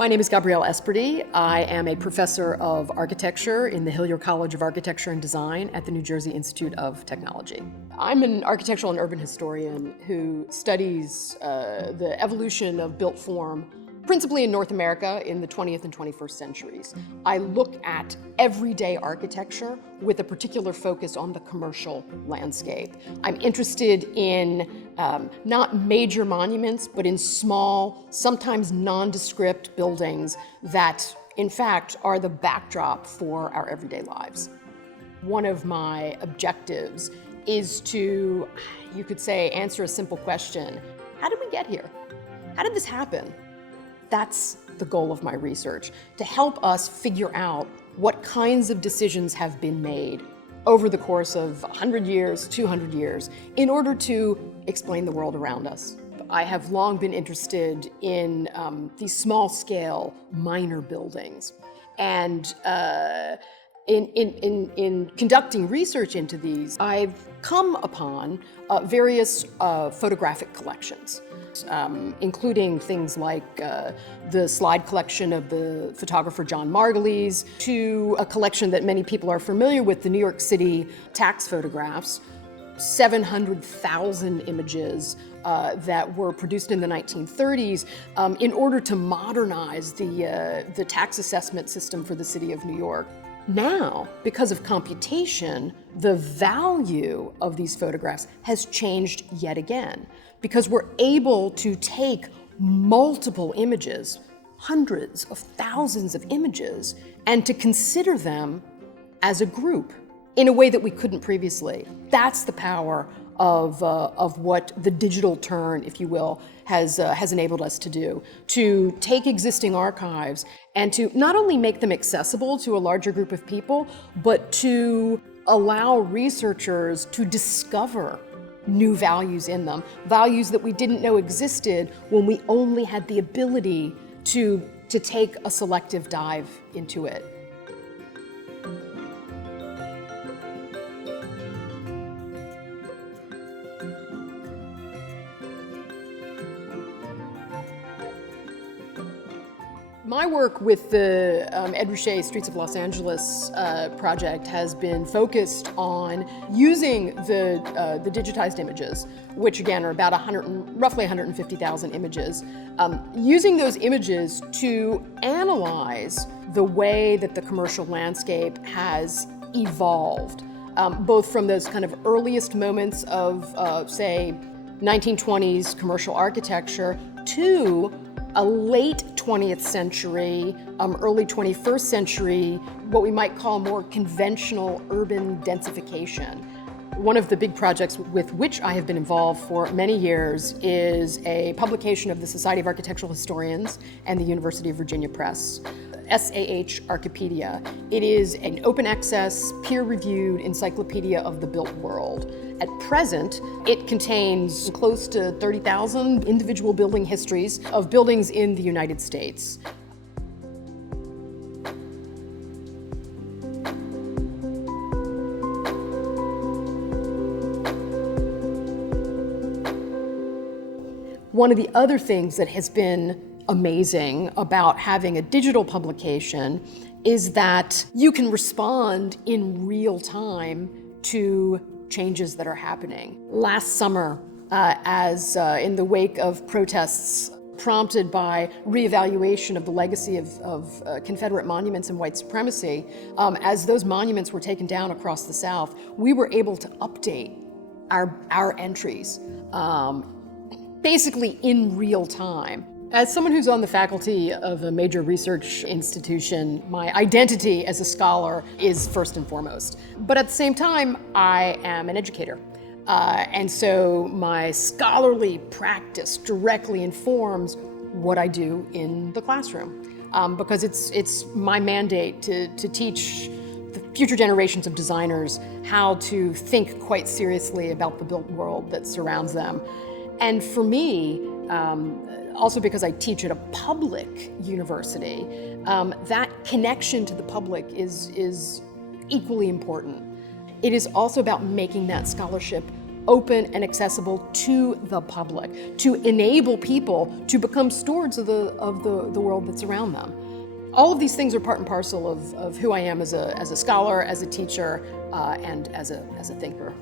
My name is Gabrielle Esperdy. I am a professor of architecture in the Hillier College of Architecture and Design at the New Jersey Institute of Technology. I'm an architectural and urban historian who studies the evolution of built form principally in North America in the 20th and 21st centuries. I look at everyday architecture with a particular focus on the commercial landscape. I'm interested in not major monuments, but in small, sometimes nondescript buildings that, in fact, are the backdrop for our everyday lives. One of my objectives is to, you could say, answer a simple question. How did we get here? How did this happen? That's the goal of my research, to help us figure out what kinds of decisions have been made over the course of 100 years, 200 years, in order to explain the world around us. I have long been interested in these small-scale minor buildings. And in conducting research into these, I've come upon various photographic collections, including things like the slide collection of the photographer John Margulies, to a collection that many people are familiar with, the New York City tax photographs, 700,000 images that were produced in the 1930s in order to modernize the tax assessment system for the city of New York. Now, because of computation, the value of these photographs has changed yet again, because we're able to take multiple images, hundreds of thousands of images, and to consider them as a group in a way that we couldn't previously. That's the power of what the digital turn, if you will, has enabled us to do, to take existing archives and to not only make them accessible to a larger group of people, but to allow researchers to discover new values in them, values that we didn't know existed when we only had the ability to take a selective dive into it. My work with the Ed Ruscha Streets of Los Angeles project has been focused on using the digitized images, which again are about roughly 150,000 images, using those images to analyze the way that the commercial landscape has evolved, both from those kind of earliest moments of, say, 1920s commercial architecture to a late 20th century, early 21st century, what we might call more conventional urban densification. One of the big projects with which I have been involved for many years is a publication of the Society of Architectural Historians and the University of Virginia Press, SAH Archipedia. It is an open access, peer-reviewed encyclopedia of the built world. At present, it contains close to 30,000 individual building histories of buildings in the United States. One of the other things that has been amazing about having a digital publication is that you can respond in real time to changes that are happening. Last summer, as in the wake of protests prompted by reevaluation of the legacy of Confederate monuments and white supremacy, as those monuments were taken down across the South, we were able to update our entries, basically in real time. As someone who's on the faculty of a major research institution, my identity as a scholar is first and foremost. But at the same time, I am an educator. And so my scholarly practice directly informs what I do in the classroom. Because it's my mandate to teach the future generations of designers how to think quite seriously about the built world that surrounds them. And for me, also because I teach at a public university, that connection to the public is equally important. It is also about making that scholarship open and accessible to the public, to enable people to become stewards of the world that's around them. All of these things are part and parcel of who I am as a scholar, as a teacher, and as a thinker.